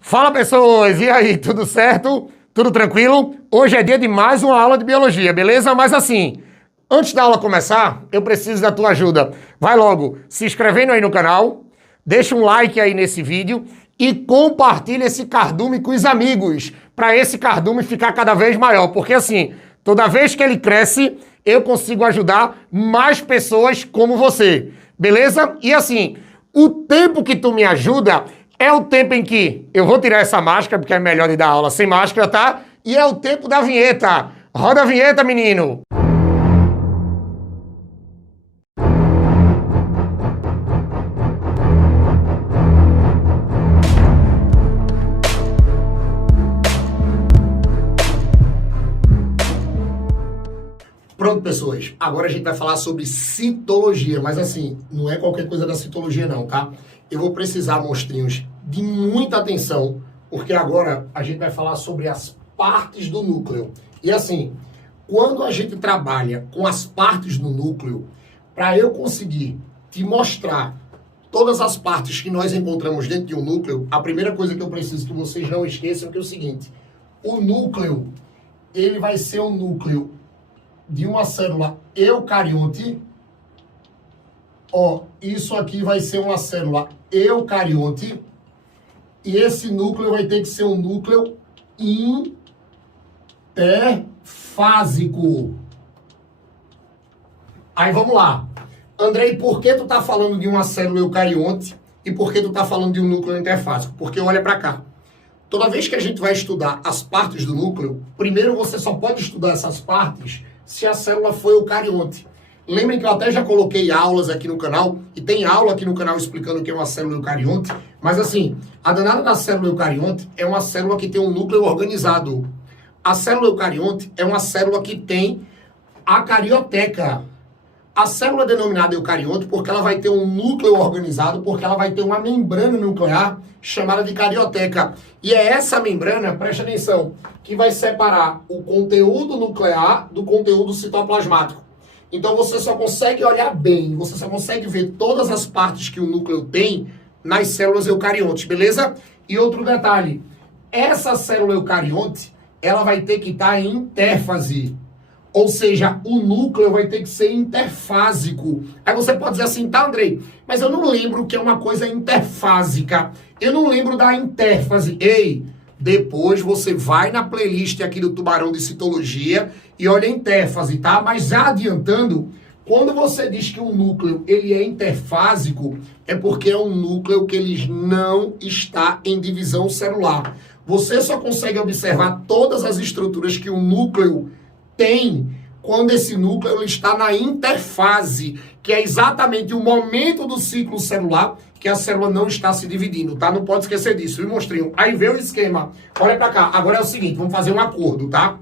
Fala pessoas, e aí, tudo certo? Tudo tranquilo? Hoje é dia de mais uma aula de biologia, beleza? Mas assim, antes da aula começar, eu preciso da tua ajuda. Vai logo se inscrevendo aí no canal, deixa um like aí nesse vídeo e compartilha esse cardume com os amigos, para esse cardume ficar cada vez maior, porque assim, toda vez que ele cresce, eu consigo ajudar mais pessoas como você, beleza? E assim, o tempo que tu me ajuda é o tempo em que eu vou tirar essa máscara, porque é melhor de dar aula sem máscara, tá? E é o tempo da vinheta. Roda a vinheta, menino! Pronto, pessoas. Agora a gente vai falar sobre citologia, mas assim, não é qualquer coisa da citologia não, tá? Eu vou precisar, monstrinhos, de muita atenção, porque agora a gente vai falar sobre as partes do núcleo. E assim, quando a gente trabalha com as partes do núcleo, para eu conseguir te mostrar todas as partes que nós encontramos dentro de um núcleo, a primeira coisa que eu preciso que vocês não esqueçam é o seguinte: o núcleo, ele vai ser um núcleo de uma célula eucarionte. Ó, isso aqui vai ser uma célula eucarionte. E esse núcleo vai ter que ser um núcleo interfásico. Aí vamos lá. Andrei, por que tu tá falando de uma célula eucarionte e por que tu tá falando de um núcleo interfásico? Porque olha para cá. Toda vez que a gente vai estudar as partes do núcleo, primeiro você só pode estudar essas partes se a célula for eucarionte. Lembrem que eu até já coloquei aulas aqui no canal, e tem aula aqui no canal explicando o que é uma célula eucarionte, mas assim, a danada da célula eucarionte é uma célula que tem um núcleo organizado. A célula eucarionte é uma célula que tem a carioteca. A célula é denominada eucarionte porque ela vai ter um núcleo organizado, porque ela vai ter uma membrana nuclear chamada de carioteca. E é essa membrana, preste atenção, que vai separar o conteúdo nuclear do conteúdo citoplasmático. Então você só consegue olhar bem, você só consegue ver todas as partes que o núcleo tem nas células eucariontes, beleza? E outro detalhe, essa célula eucarionte, ela vai ter que estar em interfase. Ou seja, o núcleo vai ter que ser interfásico. Aí você pode dizer assim, tá, Andrei, mas eu não lembro o que é uma coisa interfásica. Eu não lembro da interfase. Ei, depois você vai na playlist aqui do Tubarão de Citologia e olha a interfase, tá? Mas já adiantando, quando você diz que um núcleo ele é interfásico, é porque é um núcleo que ele não está em divisão celular. Você só consegue observar todas as estruturas que o núcleo tem quando esse núcleo está na interfase, que é exatamente o momento do ciclo celular que a célula não está se dividindo, tá? Não pode esquecer disso, viu, monstrinho? Aí vem o esquema. Olha pra cá. Agora é o seguinte, vamos fazer um acordo, tá?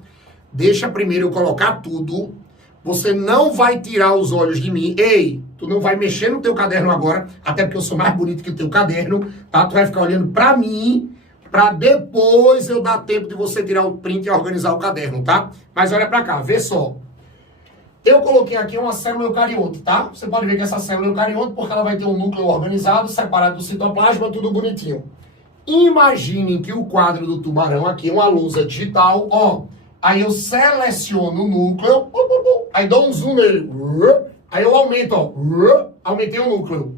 Deixa primeiro eu colocar tudo. Você não vai tirar os olhos de mim. Ei, tu não vai mexer no teu caderno agora, até porque eu sou mais bonito que o teu caderno, tá? Tu vai ficar olhando pra mim, para depois eu dar tempo de você tirar o print e organizar o caderno, tá? Mas olha pra cá, vê só. Eu coloquei aqui uma célula eucarionte, tá? Você pode ver que essa célula é eucarionte porque ela vai ter um núcleo organizado, separado do citoplasma, tudo bonitinho. Imaginem que o quadro do tubarão aqui é uma lousa digital, ó. Aí eu seleciono o núcleo, aí dou um zoom nele. Aí eu aumento, ó. Aumentei o núcleo.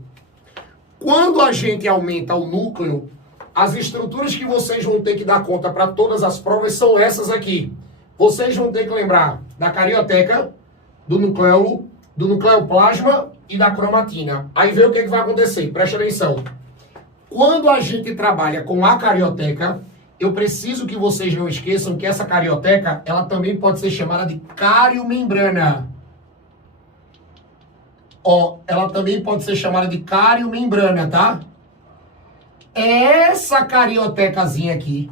Quando a gente aumenta o núcleo, as estruturas que vocês vão ter que dar conta para todas as provas são essas aqui. Vocês vão ter que lembrar da carioteca, do nucleoplasma e da cromatina. Aí vê o que vai acontecer, preste atenção. Quando a gente trabalha com a carioteca, eu preciso que vocês não esqueçam que essa carioteca, ela também pode ser chamada de cariomembrana. Ó, ela também pode ser chamada de cariomembrana, tá? É essa cariotecazinha aqui,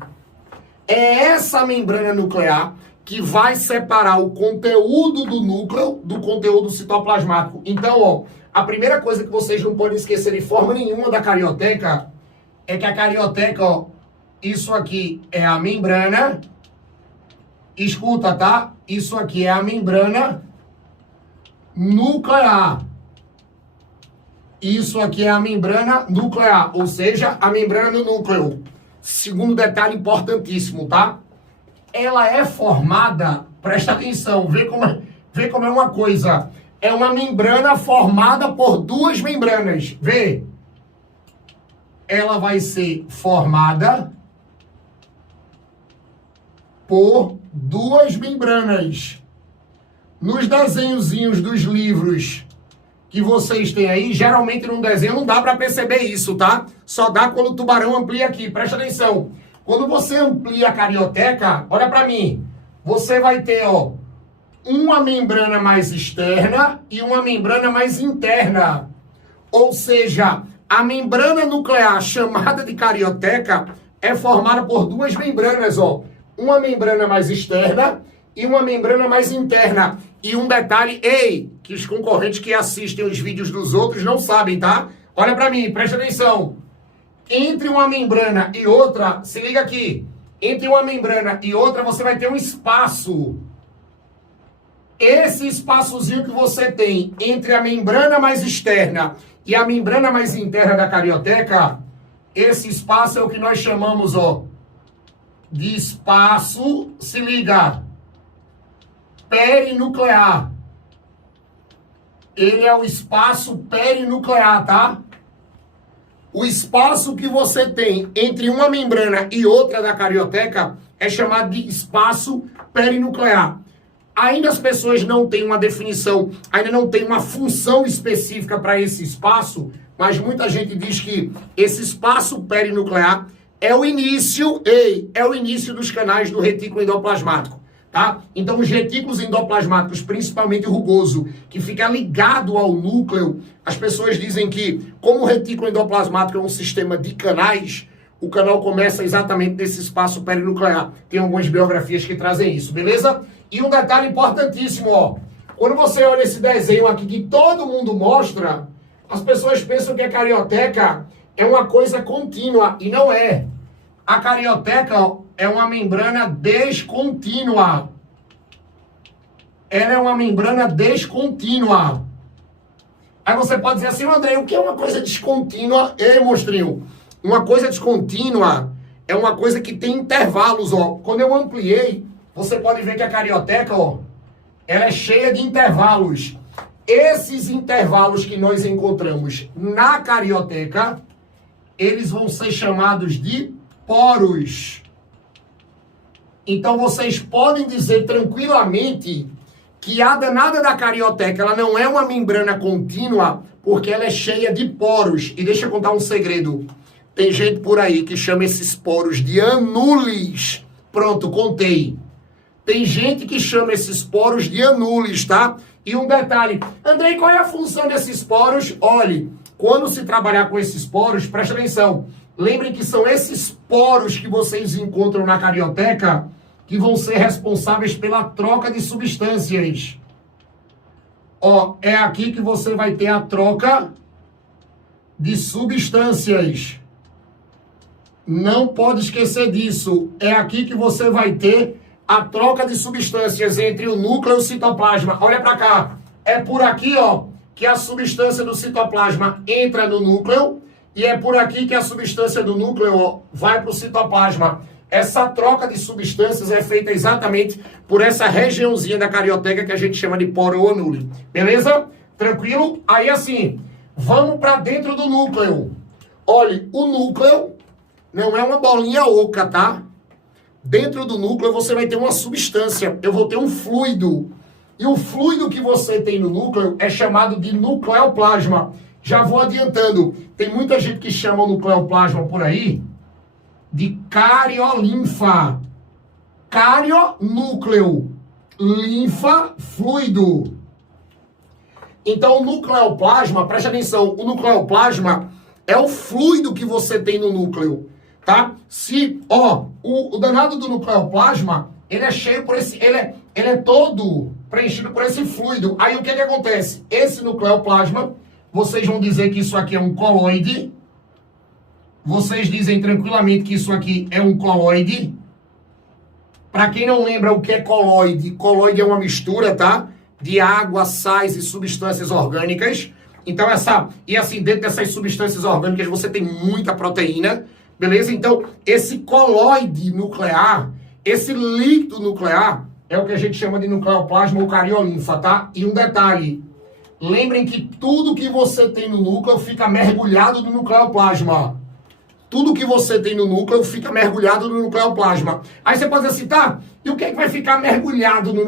é essa membrana nuclear que vai separar o conteúdo do núcleo do conteúdo citoplasmático. Então, ó, a primeira coisa que vocês não podem esquecer de forma nenhuma da carioteca é que a carioteca, ó, isso aqui é a membrana, escuta, tá? Isso aqui é a membrana nuclear. Isso aqui é a membrana nuclear, ou seja, a membrana do núcleo. Segundo detalhe importantíssimo, tá? Ela é formada, presta atenção, vê como é uma coisa. É uma membrana formada por duas membranas. Vê? Ela vai ser formada por duas membranas. Nos desenhozinhos dos livros que vocês têm aí, geralmente num desenho não dá para perceber isso, tá? Só dá quando o tubarão amplia aqui. Presta atenção. Quando você amplia a carioteca, olha para mim. Você vai ter, ó, uma membrana mais externa e uma membrana mais interna. Ou seja, a membrana nuclear chamada de carioteca é formada por duas membranas, ó. Uma membrana mais externa e uma membrana mais interna. E um detalhe, ei, que os concorrentes que assistem os vídeos dos outros não sabem, tá? Olha pra mim, presta atenção. Entre uma membrana e outra, se liga aqui. Entre uma membrana e outra, você vai ter um espaço. Esse espaçozinho que você tem entre a membrana mais externa e a membrana mais interna da carioteca, esse espaço é o que nós chamamos, ó, de espaço, se liga, perinuclear. Ele é o espaço perinuclear, tá? O espaço que você tem entre uma membrana e outra da carioteca é chamado de espaço perinuclear. Ainda as pessoas não têm uma definição, ainda não tem uma função específica para esse espaço, mas muita gente diz que esse espaço perinuclear é o início, é o início dos canais do retículo endoplasmático, tá? Então os retículos endoplasmáticos, principalmente o rugoso, que fica ligado ao núcleo, as pessoas dizem que, como o retículo endoplasmático é um sistema de canais, o canal começa exatamente nesse espaço perinuclear. Tem algumas biografias que trazem isso, beleza? E um detalhe importantíssimo, ó. Quando você olha esse desenho aqui que todo mundo mostra, as pessoas pensam que a carioteca é uma coisa contínua, e não é. A carioteca, ó, é uma membrana descontínua. Ela é uma membrana descontínua. Aí você pode dizer assim, André, o que é uma coisa descontínua? Ei, monstrinho, uma coisa descontínua é uma coisa que tem intervalos, ó. Quando eu ampliei, você pode ver que a carioteca, ó, ela é cheia de intervalos. Esses intervalos que nós encontramos na carioteca, eles vão ser chamados de poros. Então vocês podem dizer tranquilamente que a danada da carioteca, ela não é uma membrana contínua, porque ela é cheia de poros. E deixa eu contar um segredo. Tem gente por aí que chama esses poros de anules. Pronto, contei. Tem gente que chama esses poros de anules, tá? E um detalhe. Andrei, qual é a função desses poros? Olhe, quando se trabalhar com esses poros, presta atenção. Lembrem que são esses poros que vocês encontram na carioteca que vão ser responsáveis pela troca de substâncias. Ó, é aqui que você vai ter a troca de substâncias. Não pode esquecer disso. É aqui que você vai ter a troca de substâncias entre o núcleo e o citoplasma. Olha para cá. É por aqui, ó, que a substância do citoplasma entra no núcleo e é por aqui que a substância do núcleo, ó, vai para o citoplasma. Essa troca de substâncias é feita exatamente por essa regiãozinha da carioteca que a gente chama de poro ou anule. Beleza? Tranquilo? Aí assim, vamos para dentro do núcleo. Olhe, o núcleo não é uma bolinha oca, tá? Dentro do núcleo você vai ter uma substância. Eu vou ter um fluido. E o fluido que você tem no núcleo é chamado de nucleoplasma. Já vou adiantando. Tem muita gente que chama o nucleoplasma por aí de cariolinfa. Carionúcleo. Linfa, fluido. Então o nucleoplasma, preste atenção, o nucleoplasma é o fluido que você tem no núcleo. Tá? Se, ó, o danado do nucleoplasma, ele é cheio por esse, ele é todo preenchido por esse fluido. Aí o que que acontece? Esse nucleoplasma, vocês vão dizer que isso aqui é um coloide. Vocês dizem tranquilamente que isso aqui é um coloide. Para quem não lembra o que é coloide, coloide é uma mistura, tá? De água, sais e substâncias orgânicas. Então, dentro dessas substâncias orgânicas você tem muita proteína, beleza? Então, esse colóide nuclear, esse líquido nuclear, é o que a gente chama de nucleoplasma ou cariolinfa, tá? E um detalhe, lembrem que tudo que você tem no núcleo fica mergulhado no nucleoplasma. Tudo que você tem no núcleo fica mergulhado no nucleoplasma. Aí você pode dizer assim, tá? E o que é que vai ficar mergulhado no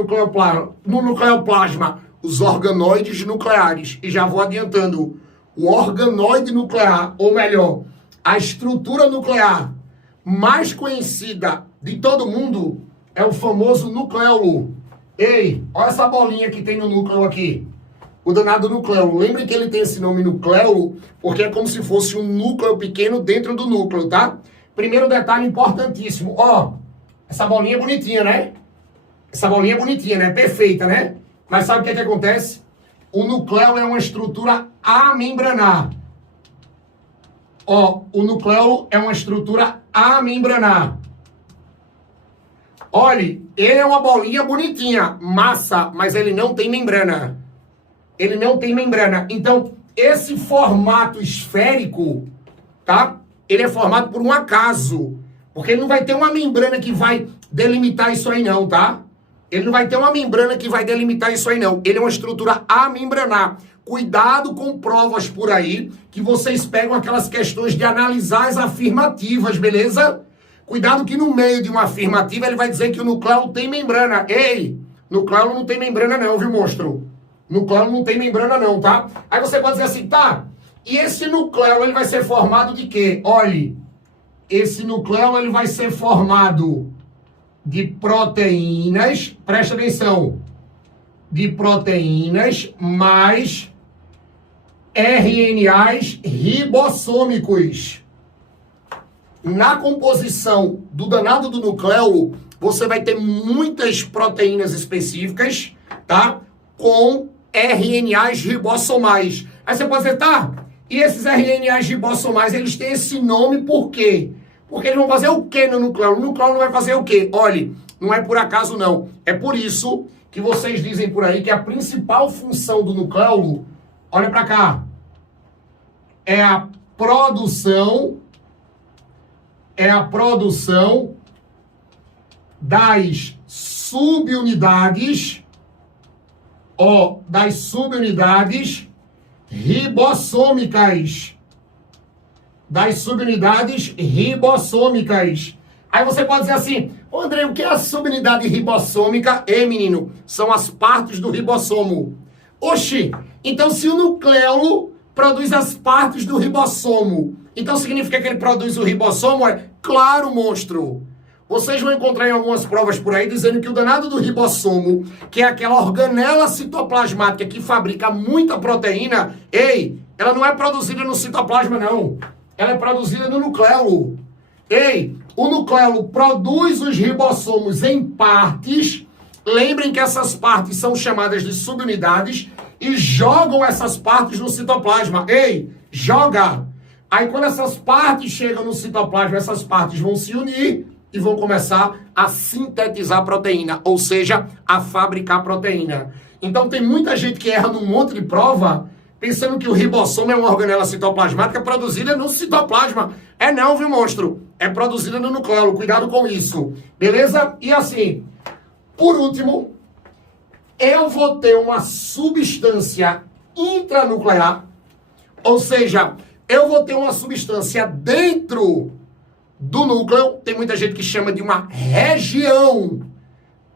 nucleoplasma? Os organoides nucleares. E já vou adiantando, o organoide nuclear, ou melhor, a estrutura nuclear mais conhecida de todo mundo é o famoso nucleolo. Ei, olha essa bolinha que tem no núcleo aqui. O danado nucleolo. Lembrem que ele tem esse nome nucleolo porque é como se fosse um núcleo pequeno dentro do núcleo, tá? Primeiro detalhe importantíssimo. Ó, essa bolinha é bonitinha, né? Essa bolinha é bonitinha, né? Perfeita, né? Mas sabe o que é que acontece? O nucleolo é uma estrutura amembranar. Ó, o nucleolo é uma estrutura amembranar. Olhe, ele é uma bolinha bonitinha, massa, mas ele não tem membrana. Ele não tem membrana. Então, esse formato esférico, tá? Ele é formado por um acaso. Porque ele não vai ter uma membrana que vai delimitar isso aí não, tá? Ele não vai ter uma membrana que vai delimitar isso aí não. Ele é uma estrutura amembranar. Cuidado com provas por aí, que vocês pegam aquelas questões de analisar as afirmativas, beleza? Cuidado que no meio de uma afirmativa ele vai dizer que o nucleolo tem membrana. Ei, nucleolo não tem membrana não, viu, monstro? Nucleolo não tem membrana não, tá? Aí você pode dizer assim, tá, e esse nucleolo ele vai ser formado de quê? Olhe, esse nucleolo ele vai ser formado de proteínas, presta atenção, de proteínas mais RNAs ribossômicos. Na composição do danado do nucleolo, você vai ter muitas proteínas específicas, tá? Com RNAs ribossomais. Aí você pode dizer, tá, e esses RNAs ribossomais, eles têm esse nome por quê? Porque eles vão fazer o quê no nucleolo? O nucleolo vai fazer o quê? Olhe, não é por acaso não. É por isso que vocês dizem por aí que a principal função do nucleolo, olha pra cá, é a produção das subunidades ribossômicas. Aí você pode dizer assim, André, o que é a subunidade ribossômica? Menino, são as partes do ribossomo. Oxi, então se o nucleolo produz as partes do ribossomo, então significa que ele produz o ribossomo? Claro, monstro. Vocês vão encontrar em algumas provas por aí dizendo que o danado do ribossomo, que é aquela organela citoplasmática que fabrica muita proteína, ela não é produzida no citoplasma, não. Ela é produzida no nucleolo. O nucleolo produz os ribossomos em partes. Lembrem que essas partes são chamadas de subunidades e jogam essas partes no citoplasma. Joga! Aí quando essas partes chegam no citoplasma, essas partes vão se unir e vão começar a sintetizar proteína, ou seja, a fabricar proteína. Então tem muita gente que erra num monte de prova, pensando que o ribossomo é uma organela citoplasmática produzida no citoplasma. Não, viu, monstro? É produzida no nucleolo, cuidado com isso. Beleza? E assim, por último, eu vou ter uma substância intranuclear, ou seja, eu vou ter uma substância dentro do núcleo, tem muita gente que chama de uma região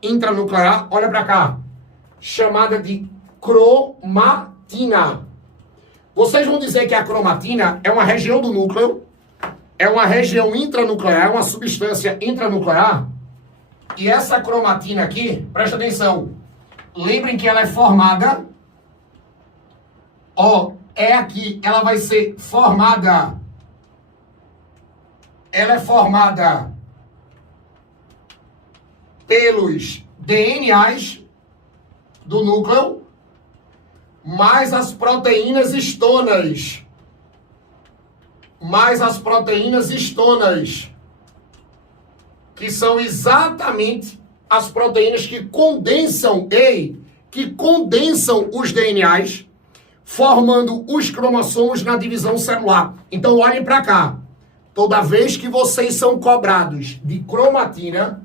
intranuclear, olha pra cá, chamada de cromatina. Vocês vão dizer que a cromatina é uma região do núcleo, é uma região intranuclear, uma substância intranuclear, e essa cromatina aqui, presta atenção, lembrem que ela é formada, aqui, ela vai ser formada, ela é formada pelos DNAs do núcleo, mais as proteínas histonas. Que são exatamente as proteínas que condensam, os DNAs, formando os cromossomos na divisão celular. Então, olhem para cá. Toda vez que vocês são cobrados de cromatina,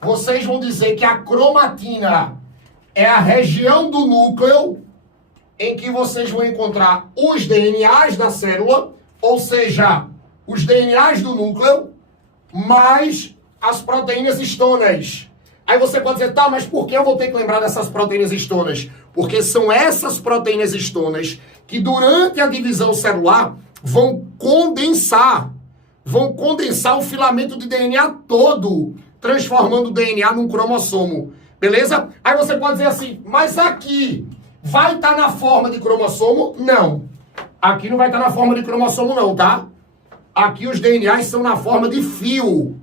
vocês vão dizer que a cromatina é a região do núcleo em que vocês vão encontrar os DNAs da célula, ou seja, os DNAs do núcleo, mais as proteínas histonas. Aí você pode dizer, tá, mas por que eu vou ter que lembrar dessas proteínas histonas? Porque são essas proteínas histonas que durante a divisão celular vão condensar o filamento de DNA todo, transformando o DNA num cromossomo. Beleza? Aí você pode dizer assim, mas aqui vai estar na forma de cromossomo? Não. Aqui não vai estar na forma de cromossomo não, tá? Aqui os DNAs são na forma de fio.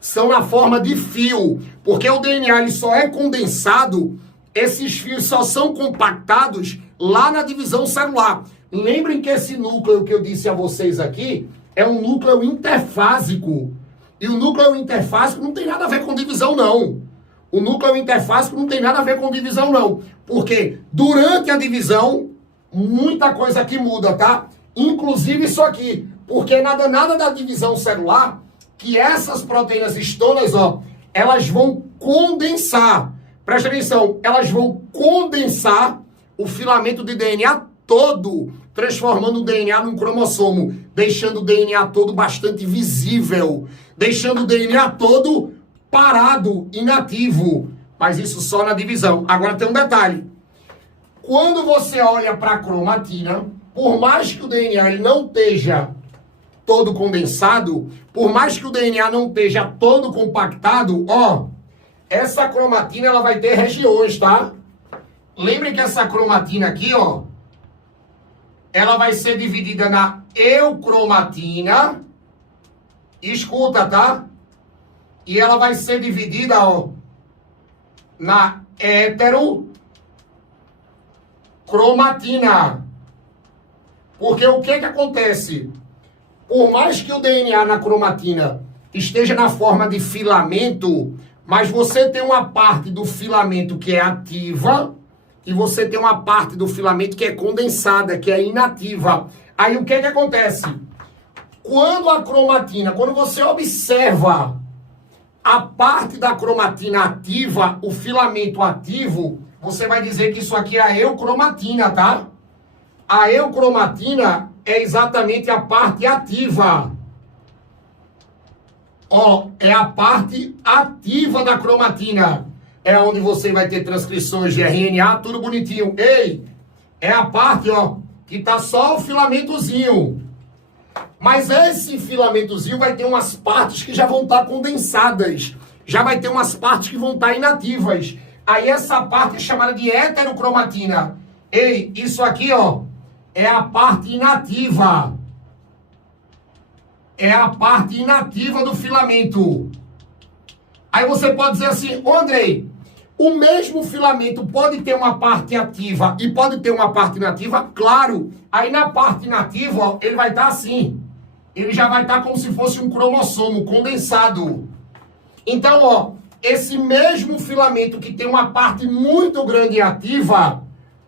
São na forma de fio. Porque o DNA ele só é condensado, esses fios só são compactados lá na divisão celular. Lembrem que esse núcleo que eu disse a vocês aqui é um núcleo interfásico. E o núcleo interfásico não tem nada a ver com divisão, não. O núcleo interfásico não tem nada a ver com divisão, não. Porque durante a divisão, muita coisa aqui muda, tá? Inclusive isso aqui. Porque nada da divisão celular, que essas proteínas histonas, ó, elas vão condensar. Presta atenção, elas vão condensar o filamento de DNA todo, transformando o DNA num cromossomo, deixando o DNA todo bastante visível, deixando o DNA todo parado, inativo. Mas isso só na divisão. Agora tem um detalhe. Quando você olha para a cromatina, por mais que o DNA ele não esteja todo condensado, por mais que o DNA não esteja todo compactado, ó, essa cromatina ela vai ter regiões, tá? Lembrem que essa cromatina aqui, ó, ela vai ser dividida na eucromatina, escuta, tá? E ela vai ser dividida, ó, na heterocromatina. Porque o que acontece? Por mais que o DNA na cromatina esteja na forma de filamento, mas você tem uma parte do filamento que é ativa e você tem uma parte do filamento que é condensada, que é inativa. Aí o que acontece? Quando você observa a parte da cromatina ativa, o filamento ativo, você vai dizer que isso aqui é a eucromatina, tá? A eucromatina é exatamente a parte ativa. Ó, é a parte ativa da cromatina. É onde você vai ter transcrições de RNA, tudo bonitinho. Ei, é a parte, ó, que tá só o filamentozinho. Mas esse filamentozinho vai ter umas partes que já vão estar condensadas. Já vai ter umas partes que vão estar inativas. Aí essa parte é chamada de heterocromatina. Ei, isso aqui, ó, é a parte inativa. É a parte inativa do filamento. Aí você pode dizer assim, ô Andrei, o mesmo filamento pode ter uma parte ativa e pode ter uma parte inativa? Claro. Aí na parte inativa, ó, ele vai estar assim. Ele já vai estar como se fosse um cromossomo condensado. Então, ó, esse mesmo filamento que tem uma parte muito grande ativa,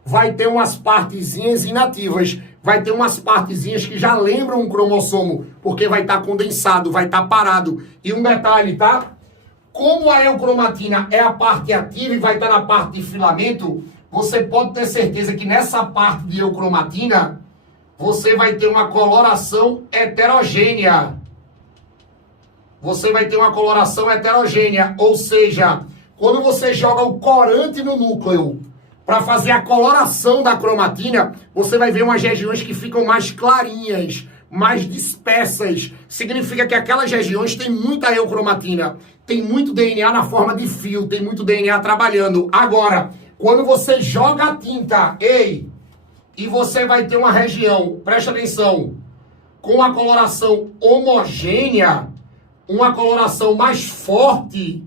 vai ter umas partezinhas inativas. Vai ter umas partezinhas que já lembram um cromossomo, porque vai estar condensado, vai estar parado. E um detalhe, tá? Como a eucromatina é a parte ativa e vai estar na parte de filamento, você pode ter certeza que nessa parte de eucromatina, você vai ter uma coloração heterogênea. Você vai ter uma coloração heterogênea, ou seja, quando você joga o corante no núcleo para fazer a coloração da cromatina, você vai ver umas regiões que ficam mais clarinhas, mais dispersas. Significa que aquelas regiões têm muita eucromatina, tem muito DNA na forma de fio, tem muito DNA trabalhando. Agora, quando você joga a tinta, ei, e você vai ter uma região, presta atenção, com a coloração homogênea, uma coloração mais forte,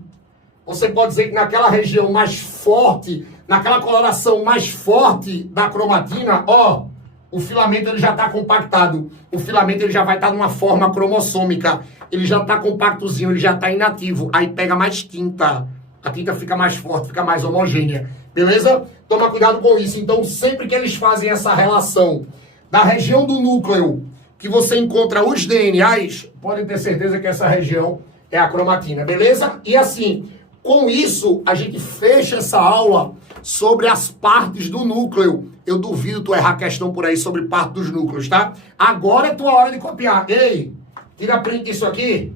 você pode dizer que naquela região mais forte, naquela coloração mais forte da cromatina, ó, o filamento ele já está compactado. O filamento ele já vai estar numa forma cromossômica. Ele já está compactozinho, ele já está inativo. Aí pega mais tinta. A tinta fica mais forte, fica mais homogênea. beleza? Toma cuidado com isso. Então, sempre que eles fazem essa relação da região do núcleo que você encontra os DNAs, podem ter certeza que essa região é a cromatina, beleza? E assim, com isso, a gente fecha essa aula sobre as partes do núcleo. Eu duvido tu errar questão por aí sobre parte dos núcleos, tá? Agora é tua hora de copiar. Ei, tira print disso aqui.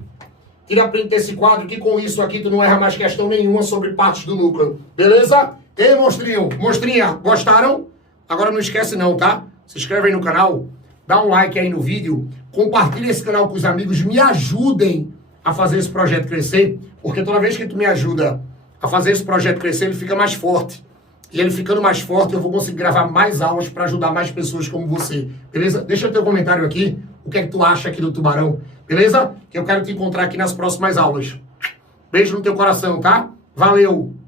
Tira print desse quadro que com isso aqui tu não erra mais questão nenhuma sobre partes do núcleo. Beleza? Ei, monstrinho, monstrinha, gostaram? Agora não esquece não, tá? Se inscreve aí no canal, dá um like aí no vídeo, compartilha esse canal com os amigos, me ajudem a fazer esse projeto crescer, porque toda vez que tu me ajuda a fazer esse projeto crescer, ele fica mais forte. E ele ficando mais forte, eu vou conseguir gravar mais aulas para ajudar mais pessoas como você. Beleza? Deixa o teu comentário aqui, o que é que tu acha aqui do tubarão. Beleza? Que eu quero te encontrar aqui nas próximas aulas. Beijo no teu coração, tá? Valeu!